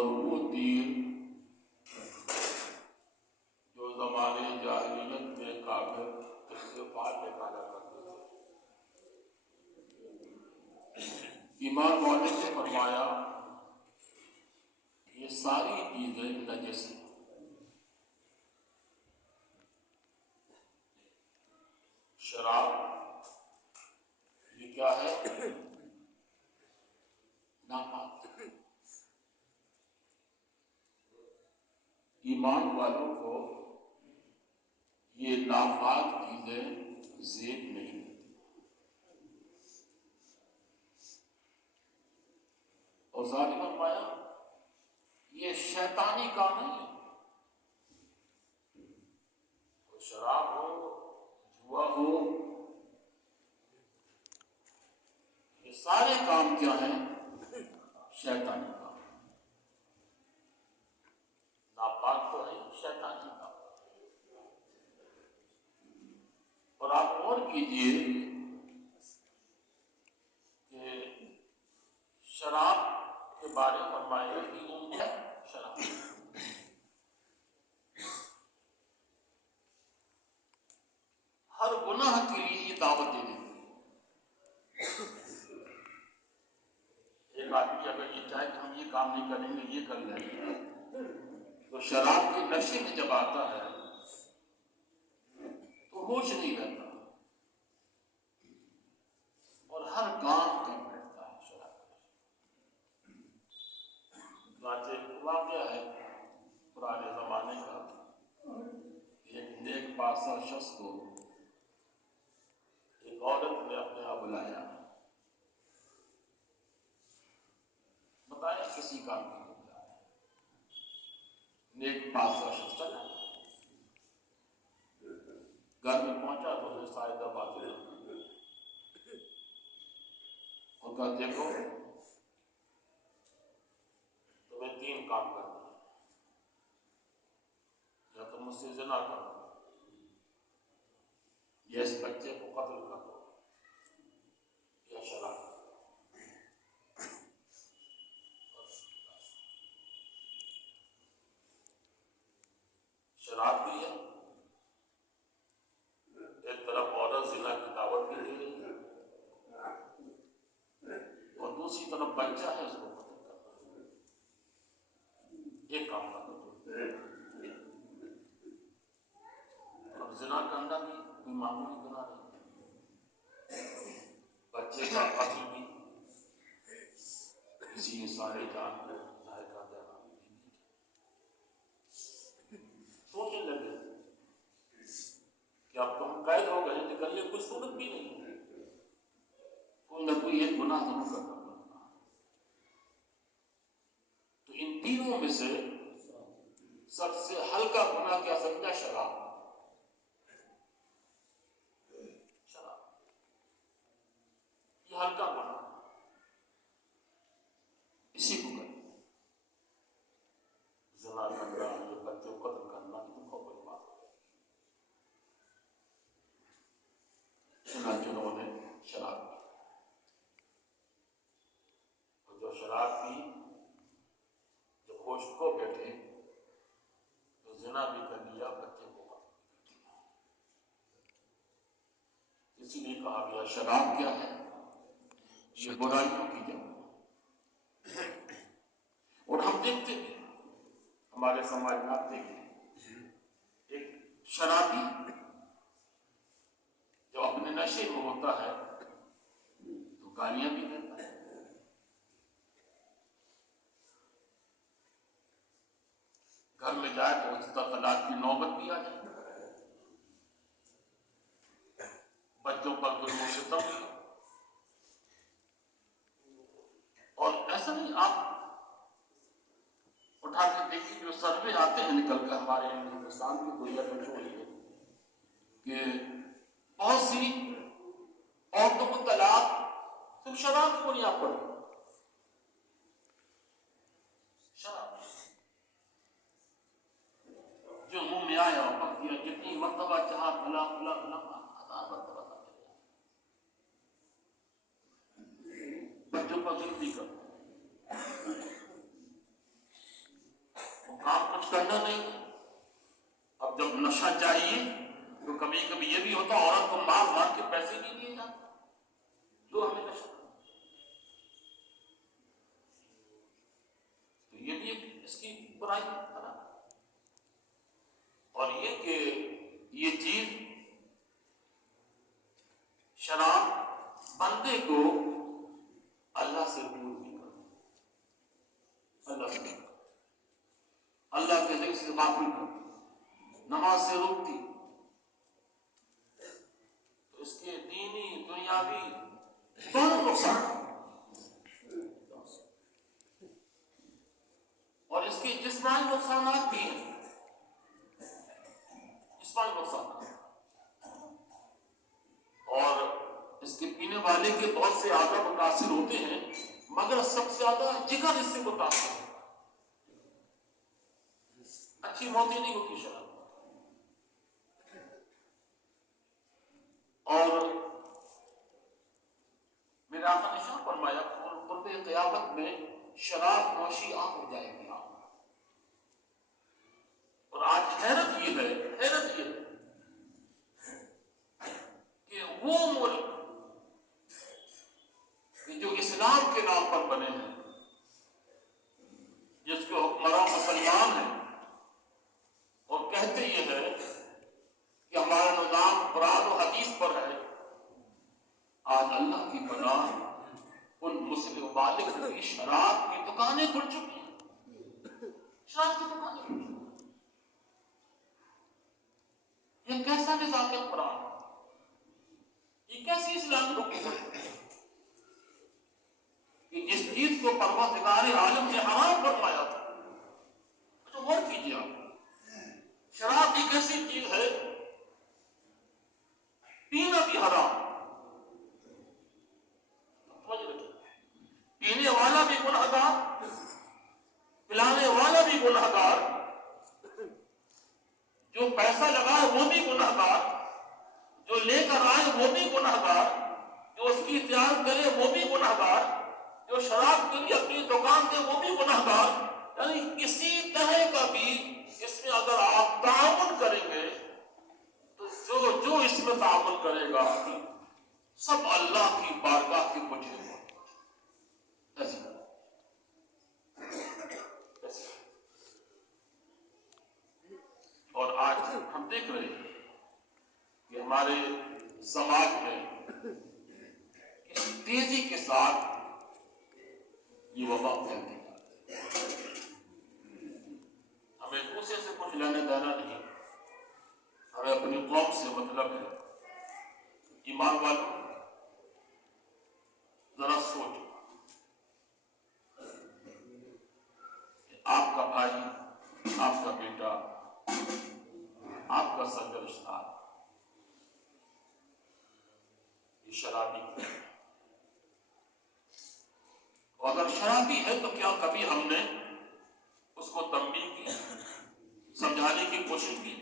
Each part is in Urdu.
اور وہ تیر جو زمانے جاہلیت میں کافر استغفار نکالا کرتے تھے، ایمان والے نے فرمایا یہ ساری چیزیں نجس ہیں۔ شراب یہ کیا ہے؟ ناپاک۔ ایمان والوں کو یہ ناپاک چیزیں زیب نہیں دیتی، اور ظاہر فرمایا یہ شیطانی کام نہیں ہے۔ شراب ہو، جوا ہو، یہ سارے کام کیا ہیں؟ شیطانی کام۔ ناپاک تو ہے، شیطانی کام۔ اور آپ غور کیجئے کہ شراب کے بارے میں فرمایا کہ وہ ہے شراب۔ ہر گناہ کے لیے یہ دعوت دے دیتی ہے۔ ایک آدمی اگر یہ چاہے کہ ہم یہ کام نہیں کریں گے، یہ کر لیں گے، تو شراب کے نشے میں جب آتا ہے تو ہوش نہیں رہتا اور ہر کام کر بیٹھتا ہے شراب۔ ایک واقعہ ہے پرانے زمانے کا، ایک نیک پاسا شخص کو ایک عورت نے اپنے یہاں بلایا، بتایا کسی کام کے لیے بلایا۔ نیک پاسا شخص چلا، گھر میں پہنچا تو اسے سارے دروازے اور کہا دیکھو تمہیں 3 کام کرنا ہے، یا تم مجھ سے زنا کرو، یا اس بچے کو قتل کر دو، یا شراب۔ شراب بھی ہے، ایک طرف عورت زنا کی دعوت بھی دے رہی ہے، اور دوسری طرف بچہ ہے اس کو قتل کرنا ہے۔ ایک کام کرنا، اور زنا کرنا بھی کوئی معمولی گناہ نہیں، بچے کا قتل بھی، کسی سارے جان کو ضائع کر دینا۔ سوچنے لگے کہ اب تو ہم قید ہو گئے، نکلنے کوئی صورت بھی نہیں ہے، کوئی نہ کوئی ایک گناہ ضرور کرنا پڑتا۔ تو ان تینوں میں سے سب سے ہلکا گناہ کیا سمجھا؟ شراب۔ شراب یہ ہلکا گناہ، اسی کو کرنا۔ زنا کرنا، یہ بچوں کو قتل کرنا، یہ بہت بڑی بات ہے۔ چنانچہ انہوں نے شراب پی، اور جو شراب پی جب ہوش کھو بیٹھے تو زنا بھی کر لیا، بچے کو قتل بھی کر دیا۔ اسی لیے کہا گیا شراب کیا ہے؟ یہ برائیوں کی جمع۔ اور ہم دیکھتے ہیں ہمارے سماج میں، آپ دیکھیں ایک شرابی جو اپنے نشے میں ہوتا ہے تو گالیاں بھی دیتا ہے، گھر میں جائے تو اس کا طلاق کی نوبت بھی آ جائے، بچوں پر ظلم و ستم بھی۔ اور ایسا نہیں، آپ اٹھا کے دیکھیے جو سروے آتے ہیں نکل کر ہمارے ہندوستان کی دنیا میں چھوڑیے کہ بہت سی عورتوں کو طلاق صرف شراب کی بنیاد پر، شراب جو منہ میں آیا اور پک دیا، جتنی مرتبہ چاہا بھلا بھلا بھلا 1000 مرتبہ تھا، بچوں پر ظلم بھی کرتا۔ کرنا نہیں ہے. اب جب نشہ چاہیے تو کبھی کبھی یہ بھی ہوتا عورت کو مار مار کے پیسے نہیں دیے جاتے جو ہمیں نشہ. تو یہ بھی ایک اس کی برائی ہے. اور یہ کہ یہ چیز شراب بندے کو اللہ سے دور بھی کرتی، اللہ کے ذکر سے غافل کرتی، نماز سے روکتی. تو اس کے دینی دنیاوی دونوں نقصان اور اس کے جسمانی نقصانات بھی ہیں. جسمانی نقصانات اور اس کے پینے والے کے بہت سے اعضاء متاثر ہوتے ہیں، مگر سب سے زیادہ جگر اس سے متاثر ہے. اچھی موت ہی نہیں ہوتی شراب. اور میرے آقا نے شاہ فرمایا قرب قیامت میں شراب نوشی عام ہو جائے گی. اور آج حیرت یہ ہے کہ وہ ملک جو اسلام کے نام پر بنے ہیں، جس کے حکمراں مسلمان ہیں اور کہتے یہ ہے کہ ہمارا نظام قرآن و حدیث پر ہے، آج اللہ کی پناہ ان مسلم ممالک کی شراب کی دکانیں کھل چکی ہیں. شراب کی دکانیں کھل چکی ہیں. یہ کیسا نظام قرآن، یہ کیسی اسلامی حکومت کہ جس چیز کو پروردگار عالم نے حرام فرمایا تھا. اچھا غور کیجیے آپ، شراب ایک ایسی چیز ہے پینا بھی حرام، پینے والا بھی گنہگار، پلانے والا بھی گنہگار، جو پیسہ لگائے وہ بھی گنہگار، جو لے کر آئے وہ بھی گنہگار، جو اس کی اختیار کرے وہ بھی گنہگار، جو شراب کے لیے اپنی دکان دے وہ بھی گنہگار. یعنی کسی طرح کا بھی اس میں اگر آپ تعاون کریں گے تو جو اس میں تعاون کرے گا سب اللہ کی بارگاہ کے مجرم ہوں. اور آج ہم دیکھ رہے ہیں کہ ہمارے سماج میں کس تیزی کے ساتھ یہ وبا پھیلتی ہے. ہمیں دوسرے سے کچھ لینا دینا نہیں، ہمیں اپنی قوم سے مطلب ہے. ایمان والوں ذرا سوچو کہ آپ کا بھائی، آپ کا بیٹا، آپ کا سگا رشتہ دار یہ شرابی ہے. اور اگر شرابی ہے تو کیا کبھی ہم نے اس کو تنبیہ کی، سمجھانے کی کوشش کی؟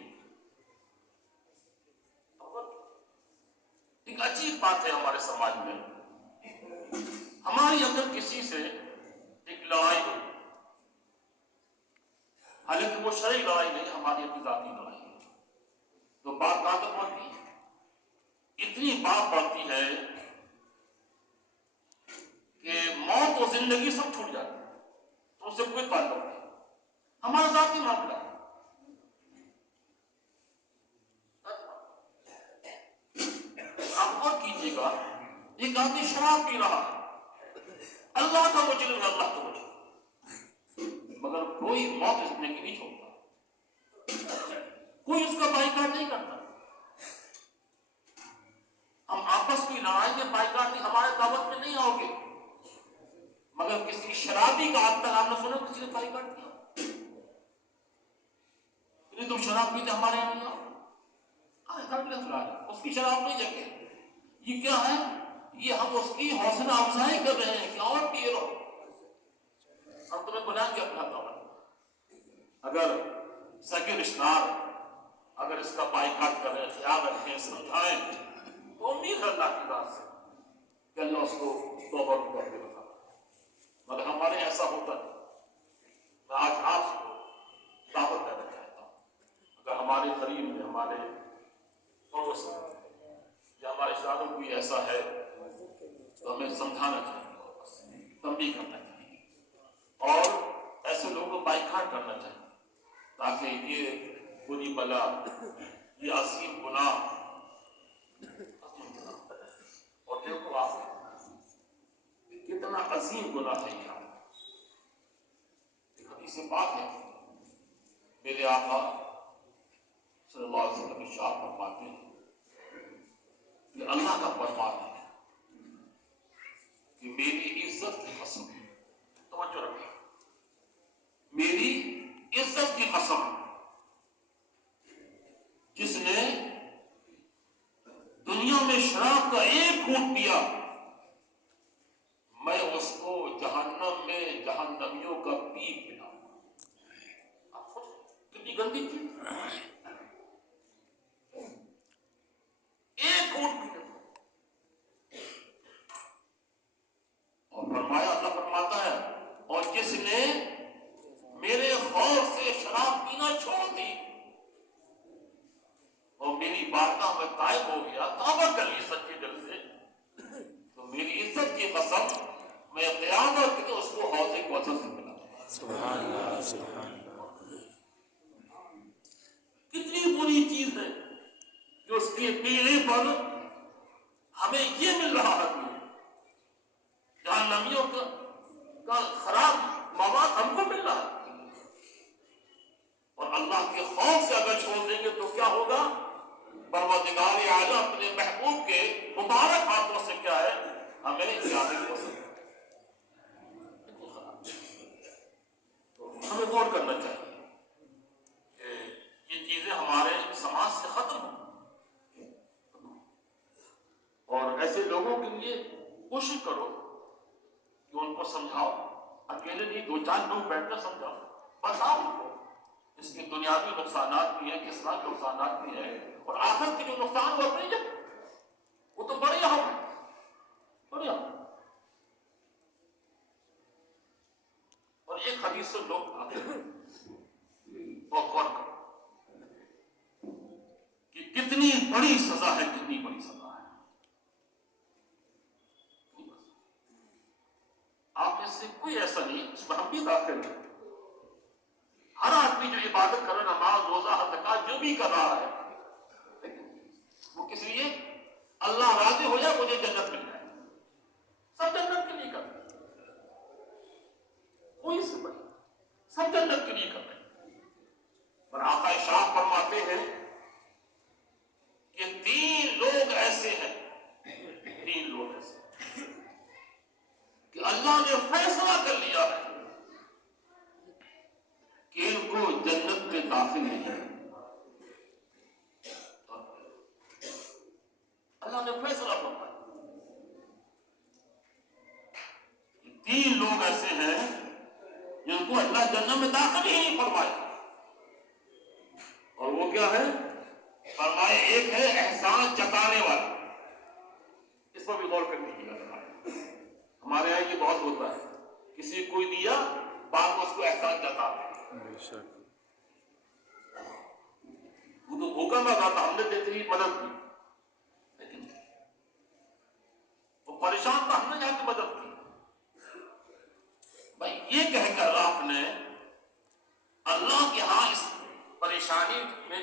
ایک عجیب بات ہے ہمارے سماج میں، ہماری اگر کسی سے ایک لڑائی ہو، حالانکہ وہ شرعی لڑائی نہیں، ہماری اپنی ذاتی لڑائی ہے، تو بات کہاں تک پڑتی ہے؟ اتنی بات پڑتی ہے کہ موت و زندگی سب چھوٹ جاتی ہے، تو اس سے کوئی تعلق نہیں، ہمارا ذاتی معاملہ ہے. آپ غور کیجیے گا، ایک آدمی شراب پی رہا ہے، اللہ کا مجرم ہے، اللہ کا مجرم، مگر کوئی موت اس نے کی نہیں چھوڑتا، کوئی اس کا بائیکاٹ نہیں کرتا. ہم آپس کی لڑائی میں بائیکاٹ نہیں، ہمارے دعوت میں نہیں آؤ گے، مگر کسی شرابی کا آج تک آپ نے سنا کسی نے بائیکاٹ کیا؟ نہیں تم شراب پیتے ہمارے یہاں نہیں آؤ، اس کی شراب نہیں جگہ. یہ کیا ہے؟ یہ ہم اس کی حوصلہ افزائی کر رہے ہیں کہ اور پیے رہو. ہم تمہیں بلائیں گے اپنا دعوت. اگر سگے رشتہ دار اگر اس کا بائیکاٹ کریں، خیال رکھیں، سمجھائیں، تو امید ہے اللہ کی ذات سے کہ اللہ اس کو توبہ کر کے بتا. مگر ہمارے ایسا ہوتا ہے. میں آج آپ کو دعوت کوئی ایسا ہے تو ہمیں سمجھانا چاہیے، تنبیہ کرنا چاہیے، اور ایسے لوگوں کو بائیکاٹ کرنا چاہیے تاکہ یہ بری بلا، یہ عظیم گناہ اور دیکھو آپ کتنا عظیم گناہ ہے یہ۔ ایک حدیث پاک ہے، میرے آقا صلی اللہ علیہ وسلم ارشاد فرماتے ہیں کہ اللہ کا فرمان ہے کہ میری عزت کی قسم، توجہ رکھیں، میری عزت کی قسم، جس نے دنیا میں شراب کا ایک گھونٹ پیا، میں اس کو جہنم میں جہنمیوں کا پیپ پلاؤں گا۔ آپ سوچیں کتنی گندی چیز، ایک گھونٹ پینے کو۔ اور فرمایا، اللہ فرماتا ہے، اور جس نے میرے خوف سے شراب پینا چھوڑ دی اور میری بارگاہ میں قائم ہو گیا، توبہ کر لی سچے دل سے، تو میری عزت کی قسم میں قیامت کے اس کو حوض کوثر سے پلاؤں۔ سبحان اللہ، سبحان اللہ۔ کتنی بری چیز ہے جو اس کے پینے پر ہمیں یہ مل رہا ہے، جہنمیوں کا خراب مواد ہم کو مل رہا ہے، اور اللہ کے خوف سے اگر چھوڑ دیں گے تو کیا ہوگا؟ پروردگار اعلیٰ اپنے محبوب کے مبارک ہاتھوں سے کیا ہے ہمیں اجازت ہو سکتی ہے۔ ہمیں غور کرنا چاہیے کہ یہ چیزیں ہمارے سماج سے ختم ہوں، اور ایسے لوگوں کے لیے کوشش کرو کہ ان کو سمجھاؤ، اکیلے نہیں، دو چار لوگ بیٹھ کر سمجھاؤ، بتاؤ ان کو اس کے دنیاوی نقصانات بھی ہیں، کسرا کے نقصانات بھی ہیں، اور آخر کے جو نقصان وہ نہیں ہے وہ تو بڑے اہم ہیں، بڑے اہم۔ اور ایک حدیث سے لوگ آتے ہیں اور غور کرو کہ کتنی بڑی سزا ہے، کتنی بڑی سزا ہے۔ آپ میں سے کوئی ایسا نہیں، اس میں ہم بھی داخل ہیں، ہر آدمی جو عبادت کر رہا ہے، نماز روزہ زکات جو بھی کر رہا ہے، وہ کس لیے؟ اللہ راضی ہو جائے، مجھے جنت مل جائے۔ سب جنت کے لیے کر رہے ہیں، کوئی سے بڑی، سب جنت کے لیے کر رہے ہیں۔ پر آقا ارشاد فرماتے ہیں کہ 3 لوگ ایسے ہیں، 3 لوگ ایسے کہ اللہ نے فیصلہ کر لیا ہے کہ ان کو جنت میں داخل نہیں ہے۔ اللہ نے فیصلہ فرمایا، 3 لوگ ایسے ہیں جن کو اللہ جنت میں داخل ہی نہیں فرمایا، اور وہ کیا ہے؟ فرمائے ایک ہے احسان جتانے والا، اس پر بھی غور کرنے کی ضرورت ہے۔ ہمارے یہاں یہ بہت ہوتا ہے، کسی کو کوئی دیا، بعد میں اس کو احسان جتا دے، وہ تو بھوکا نہ رہا تھا، ہم نے دیتے ہی مدد کی، لیکن وہ پریشان تھا، ہم نے جا کے مدد کی۔ بھائی یہ کہہ کر آپ نے اللہ کے ہاں اس پریشانی میں